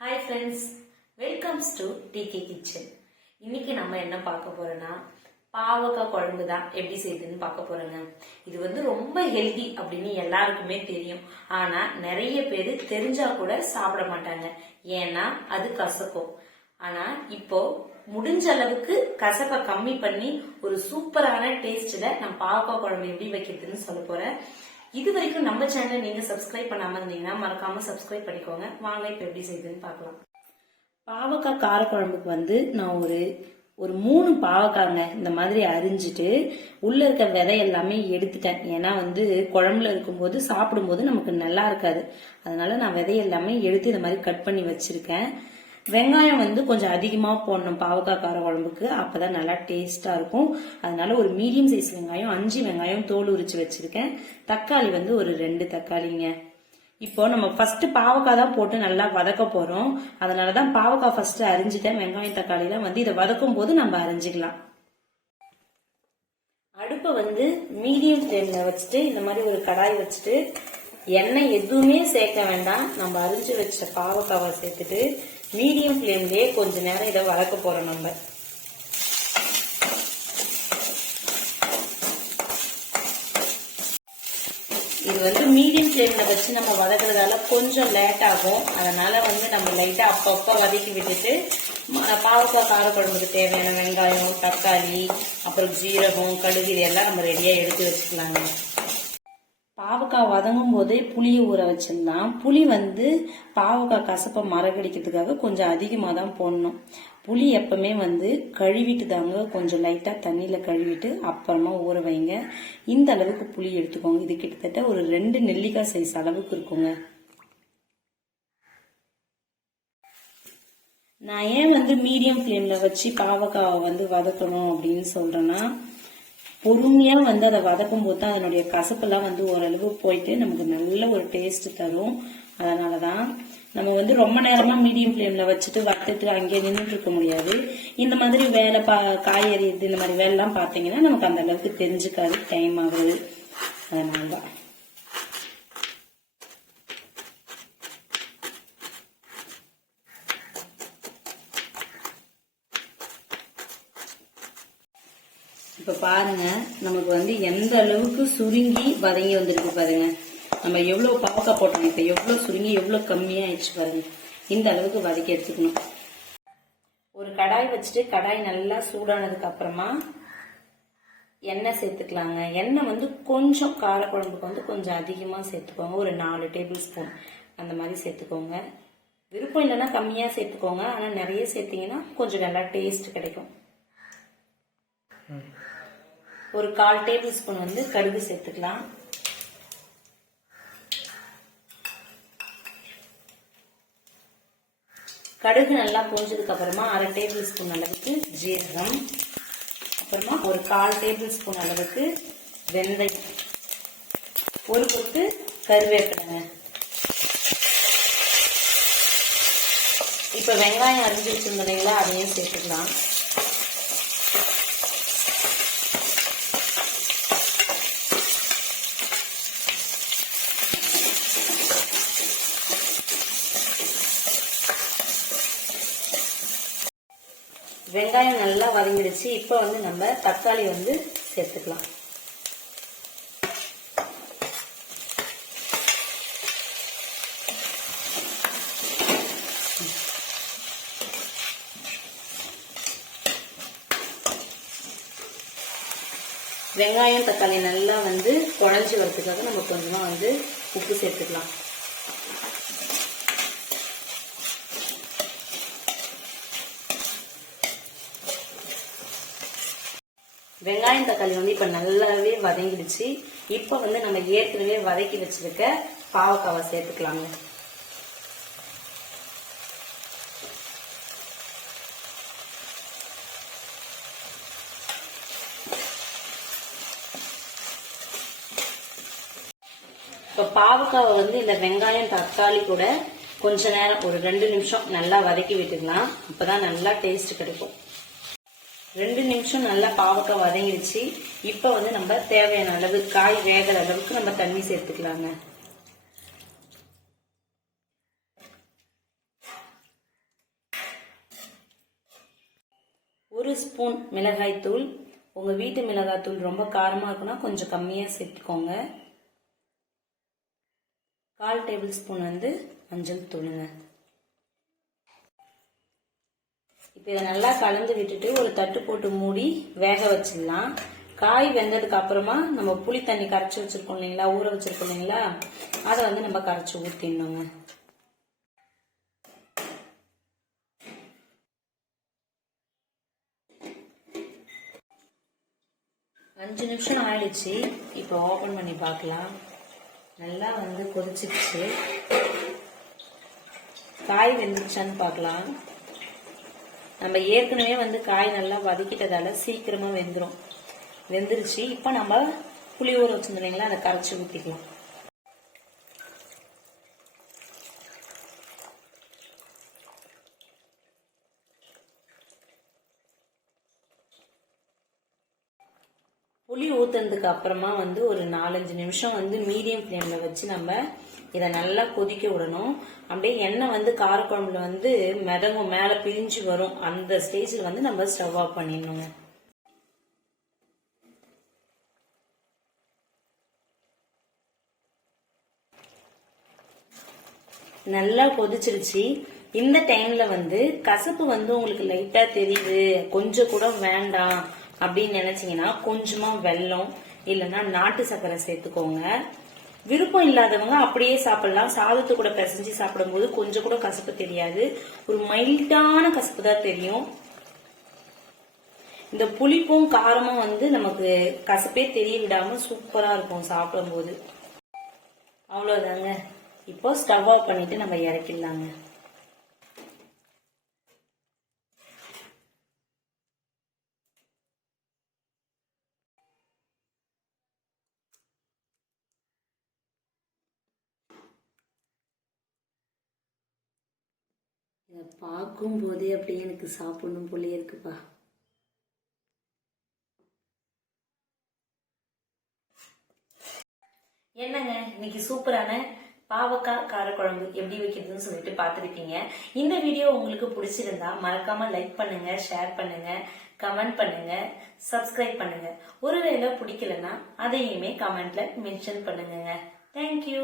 Hi friends welcomes to TK kitchen இன்னைக்கு நம்ம என்ன பார்க்க போறோம்னா பாவக்காய் குழம்பு தான் எப்படி செய்யுதுன்னு பார்க்க போறோங்க. இது வந்து ரொம்ப ஹெல்தி அப்படின்னு எல்லாருக்குமே தெரியும். ஆனா நிறைய பேர் தெரிஞ்சா கூட சாப்பிட மாட்டாங்க. ஏன்னா அது கசக்கும். ஆனா இப்போ முடிஞ்ச அளவுக்கு கசப்பை கம்மி பண்ணி ஒரு சூப்பரான டேஸ்ட்ல நான் பாவக்காய் குழம்பு எப்படி வைக்கிறதுன்னு சொல்ல போறேன். இது வரைக்கும் நம்ம சேனலை நீங்க சப்ஸ்கிரைப் பண்ணாம இருந்தீங்கன்னா மறக்காம சப்ஸ்கிரைப் பண்ணிக்கோங்க. வாங்க இப்ப எப்படி செய்யுதுன்னு பார்க்கலாம். பாவக்காய் காரக்குழம்புக்கு வந்து நான் ஒரு ஒரு மூணு பாவக்காங்க இந்த மாதிரி அரிஞ்சிட்டு உள்ள இருக்க விதை எல்லாமே எடுத்துட்டேன். ஏன்னா வந்து குழம்புல இருக்கும்போது சாப்பிடும்போது நமக்கு நல்லா இருக்காது. அதனால நான் விதை எல்லாமே எடுத்து இந்த மாதிரி கட் பண்ணி வச்சிருக்கேன். வெங்காயம் வந்து கொஞ்சம் அதிகமாக போடணும் பாவக்காய் கார குழம்புக்கு. அப்போதான் நல்லா டேஸ்ட்டாக இருக்கும். அதனால ஒரு மீடியம் சைஸ் வெங்காயம் அஞ்சு வெங்காயம் தோல் உரிச்சு வச்சிருக்கேன். தக்காளி வந்து ஒரு ரெண்டு தக்காளிங்க. இப்போ நம்ம ஃபர்ஸ்ட் பாவக்காய் தான் போட்டு நல்லா வதக்க போறோம். அதனால தான் பாவக்காய் ஃபர்ஸ்ட் அரிஞ்சிட்டேன். வெங்காயம் தக்காளிலாம் வந்து இதை வதக்கும் போது நம்ம அரிஞ்சிக்கலாம். அடுப்பை வந்து மீடியம் ஃப்ளேம்ல வச்சுட்டு இந்த மாதிரி ஒரு கடாய் வச்சுட்டு எண்ணெய் எதுவுமே சேர்க்க வேண்டாம். நம்ம அரிஞ்சு வச்ச பாவக்காவை சேர்த்துட்டு மீடியம் ஃப்ளேம்லயே கொஞ்ச நேரம் இதை வளர்க்க போறோம் நம்ம. இது வந்து மீடியம் ஃப்ளேம்ல வச்சு நம்ம வதக்குறதால கொஞ்சம் லேட் ஆகும். அதனால வந்து நம்ம லைட்டா அப்பப்போ வதக்கி விட்டுட்டு பாவக்காய் காரக்குழம்புக்கு தேவையான வெங்காயம் தக்காளி அப்புறம் ஜீரகம் கடுகு இதெல்லாம் நம்ம ரெடியா எடுத்து வச்சுக்கலாங்க. பாவக்காய் வதங்கும் போதே புளியை ஊற வச்சிருந்தான் புளி வந்து பாவக்காய் கசப்பை மரக்கடிக்கிறதுக்காக கொஞ்சம் அதிகமாக தான் போடணும். புளி எப்பவுமே வந்து கழுவிட்டு தாங்க கொஞ்சம் லைட்டாக தண்ணியில் கழுவிட்டு அப்புறமா ஊற வைங்க. இந்த அளவுக்கு புளி எடுத்துக்கோங்க. இது கிட்டத்தட்ட ஒரு ரெண்டு நெல்லிக்காய் சைஸ் அளவுக்கு இருக்குங்க. நான் ஏன் வந்து மீடியம் ஃப்ளேமில் வச்சு பாவக்காவை வந்து வதக்கணும் அப்படின்னு சொல்கிறேன்னா பொறுமையாக வந்து அதை வதக்கும் போது தான் அதனுடைய கசப்பெல்லாம் வந்து ஓரளவு போயிட்டு நமக்கு நல்ல ஒரு டேஸ்ட் தரும். அதனாலதான் நம்ம வந்து ரொம்ப நேரமாக மீடியம் ஃப்ளேமில் வச்சுட்டு வறுத்துட்டு அங்கேயே நின்றுட்டு இருக்க முடியாது. இந்த மாதிரி வேலை பா காய்கறி இது இந்த மாதிரி வேலைலாம் பார்த்தீங்கன்னா நமக்கு அந்த அளவுக்கு தெரிஞ்சுக்காது டைம் ஆகுது. அதனால தான் பாருங்க. நமக்கு வந்து எந்த அளவுக்கு சுருங்கி வதங்கி வந்திருக்கு பாருங்க. நம்ம எவ்வளவு பாவக்காய் போட்டோம் இப்ப எவ்வளவு சுருங்கி எவ்வளவு கம்மியா ஆயிடுச்சு பாருங்க. இந்த அளவுக்கு வதக்கி எடுத்துக்கணும். ஒரு கடாய் வச்சுட்டு கடாய் நல்லா சூடானதுக்கு அப்புறமா எண்ணெய் சேர்த்துக்கலாங்க. எண்ணெய் வந்து கொஞ்சம் காரக்குழம்புக்கு வந்து கொஞ்சம் அதிகமாக சேர்த்துக்கோங்க. ஒரு நாலு டேபிள் ஸ்பூன் அந்த மாதிரி சேர்த்துக்கோங்க. விருப்பம் இல்லைன்னா கம்மியாக சேர்த்துக்கோங்க. ஆனால் நிறைய சேர்த்தீங்கன்னா கொஞ்சம் நல்லா டேஸ்ட் கிடைக்கும். ஒரு கால் டேபிள் ஸ்பூன் வந்து கடுகு சேர்த்துக்கலாம். கடுகு நல்லா பொஞ்சதுக்கு அப்புறமா அரை டேபிள் ஸ்பூன் அளவுக்கு ஜீரகம். அப்புறமா ஒரு கால் டேபிள் ஸ்பூன் அளவுக்கு வெந்தயம். ஒரு கொத்து கருவேப்பிலைங்க இப்ப வெங்காயம் அரிஞ்சு வச்சிருந்தீங்களா அதையும் சேர்த்துக்கலாம். வெங்காயம் நல்லா வதங்கிடுச்சு. இப்போ வந்து நம்ம தக்காளி வந்து சேர்த்துக்கலாம். வெங்காயம் தக்காளி நல்லா வந்து குழஞ்சி வரதுக்காக நம்ம கொஞ்சமாக வந்து உப்பு சேர்த்துக்கலாம். வெங்காயம் தக்காளி வந்து இப்ப நல்லாவே வதங்கிடுச்சு. இப்ப வந்து நம்ம ஏற்கனவே வதக்கி வச்சிருக்க பாவக்காவை சேர்த்துக்கலாங்க. இப்ப பாவக்காவை வந்து இந்த வெங்காயம் தக்காளி கூட கொஞ்ச நேரம் ஒரு ரெண்டு நிமிஷம் நல்லா வதக்கி விட்டுக்கலாம். அப்பதான் நல்லா டேஸ்ட் கிடைக்கும். ரெண்டு நிமிஷம் நல்லா பாவக்காய் வதங்கிடுச்சு. இப்போ வந்து நம்ம தேவையான அளவு காய் வேகிற அளவுக்கு நம்ம தண்ணி சேர்த்துக்கலாங்க. ஒரு ஸ்பூன் மிளகாய்த்தூள் உங்கள் வீட்டு மிளகாய் தூள் ரொம்ப காரமாக இருக்குன்னா கொஞ்சம் கம்மியாக சேர்த்துக்கோங்க. கால் டேபிள் ஸ்பூன் வந்து மஞ்சள் தூளுங்க. இப்போ இதை நல்லா கலந்து விட்டுட்டு ஒரு தட்டு போட்டு மூடி வேக வச்சிடலாம். காய் வெந்ததுக்கு அப்புறமா நம்ம புளி தண்ணி கரைச்சி வச்சிருக்கோம் இல்லைங்களா? ஊற வச்சிருக்கோம் இல்லைங்களா? அதை வந்து நம்ம கரைச்சி ஊற்றிடணுங்க அஞ்சு நிமிஷம் ஆயிடுச்சு. இப்போ ஓப்பன் பண்ணி பார்க்கலாம். நல்லா வந்து கொதிச்சிருச்சு. காய் வெந்துருச்சான்னு பார்க்கலாம். நம்ம ஏற்கனவே வந்து காய் நல்லா வதக்கிட்டதால சீக்கிரமா வெந்துரும். வெந்துருச்சு. இப்போ நம்ம புளி ஊற வச்சிருந்தோம் இல்லைங்களா? அதை கரைச்சி ஊற்றிக்கலாம் புளி ஊத்துனதுக்கு அப்புறமா வந்து ஒரு நாலஞ்சு நிமிஷம் வந்து மீடியம் ஃப்ளேம்ல வச்சு நம்ம இதை நல்லா கொதிக்க விடணும். அப்படியே எண்ணெய் வந்து காரக்குழம்புல வந்து மிதங்கும் மேலே பிரிஞ்சு வரும். அந்த ஸ்டேஜில் வந்து நம்ம ஸ்டவ் ஆஃப் பண்ணிடணுங்க. நல்லா கொதிச்சிருச்சு. இந்த டைம்ல வந்து கசப்பு வந்து உங்களுக்கு லைட்டா தெரியுது. கொஞ்சம் கூட வேண்டாம் அப்படின்னு நினைச்சீங்கன்னா கொஞ்சமா வெல்லம் இல்லைன்னா நாட்டு சர்க்கரை சேர்த்துக்கோங்க. விருப்பம் இல்லாதவங்க அப்படியே சாப்பிடலாம். சாதத்து கூட பிசைஞ்சு சாப்பிடும்போது கொஞ்சம் கூட கசப்பு தெரியாது. ஒரு மைல்டான கசப்பு தான் தெரியும். இந்த புளிப்பும் காரமும் வந்து நமக்கு கசப்பே தெரிய விடாம சூப்பரா இருக்கும் சாப்பிடும்போது. அவ்வளவுதாங்க. இப்போ ஸ்டவ் ஆஃப் பண்ணிட்டு நம்ம இறக்கிடலாங்க. இதை பார்க்கும் போதே அப்படியே எனக்கு சாப்பிடணும் போலே இருக்குப்பா. என்னங்க இன்னைக்கு சூப்பரான பாவக்காய் காரக்குழம்பு எப்படி வைக்கிறதுன்னு சொல்லிட்டு பார்த்துருக்கீங்க. இந்த வீடியோ உங்களுக்கு பிடிச்சிருந்தா மறக்காம லைக் பண்ணுங்க ஷேர் பண்ணுங்க கமெண்ட் பண்ணுங்க சப்ஸ்கிரைப் பண்ணுங்க. ஒருவேளை பிடிக்கலன்னா அதையுமே கமெண்ட்ல மென்ஷன் பண்ணுங்க தேங்க்யூ